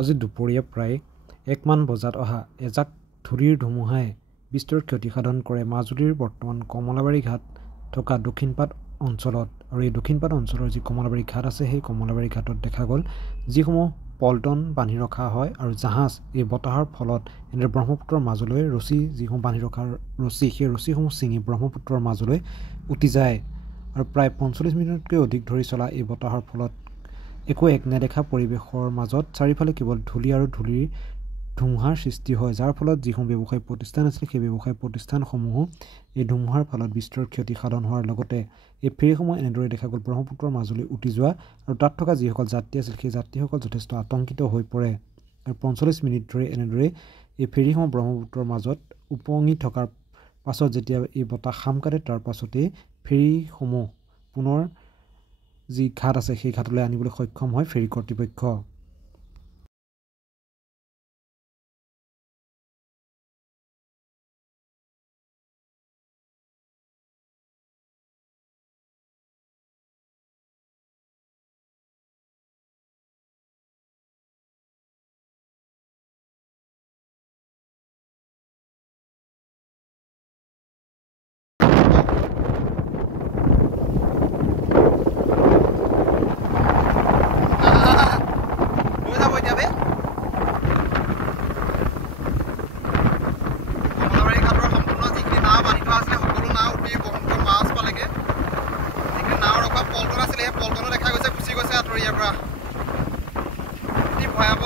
আজি দুপৰীয়া প্ৰায় 1 মান বজাত অহা এজাক ধূলিৰ ধুমুহাই বিস্তৰ ক্ষতিসাধন কৰে মাজুলীৰ বৰ্তমান কমলাবাৰী ঘাট থকা দক্ষিণপাট অঞ্চলত। আৰু এই দক্ষিণপাট অঞ্চলৰ যি কমলাবাৰী ঘাট আছে সেই কমলাবাৰী ঘাটত দেখা গ'ল যিসমূহ পল্টন বান্ধি ৰখা হয় আৰু জাহাজ এই বতাহৰ ফলত এনে ব্ৰহ্মপুত্ৰৰ মাজলৈ ৰছী যিসমূহ বান্ধি ৰখাৰ ৰছী সেই ৰছীসমূহ ছিঙি ব্ৰহ্মপুত্ৰৰ মাজলৈ উটি যায়। আৰু প্ৰায় 45 মিনিটতকৈ অধিক ধৰি চলা এই বতাহৰ ফলত একো এক নেদেখা পৰিৱেশৰ মাজত চাৰিওফালে কেৱল ধূলি আৰু ধূলিৰ ধুমুহাৰ সৃষ্টি হয়, যাৰ ফলত যিসমূহ ব্যৱসায়িক প্ৰতিষ্ঠান আছিল সেই ব্যৱসায়িক প্ৰতিষ্ঠানসমূহো এই ধুমুহাৰ ফলত বিস্তৰ ক্ষতি সাধন হোৱাৰ লগতে এই ফেৰীসমূহ এনেদৰে দেখা গ'ল ব্ৰহ্মপুত্ৰৰ মাজলৈ উটি যোৱা আৰু তাত থকা যিসকল যাত্ৰী আছিল সেই যাত্ৰীসকল যথেষ্ট আতংকিত হৈ পৰে। আৰু 45 মিনিট ধৰি এনেদৰে এই ফেৰীসমূহ ব্ৰহ্মপুত্ৰৰ মাজত উপঙি থকাৰ পাছত যেতিয়া এই বতাহ সাম কাটে তাৰ পাছতেই ফেৰীসমূহ পুনৰ যি ঘাট আছে সেই ঘাটলৈ আনিবলৈ সক্ষম হয় ফেৰী কৰ্তৃপক্ষ। পল্টনো দেখা গৈছে গুচি গৈছে আঁতৰি ইয়াৰ পৰা। অতি ভয়াৱহ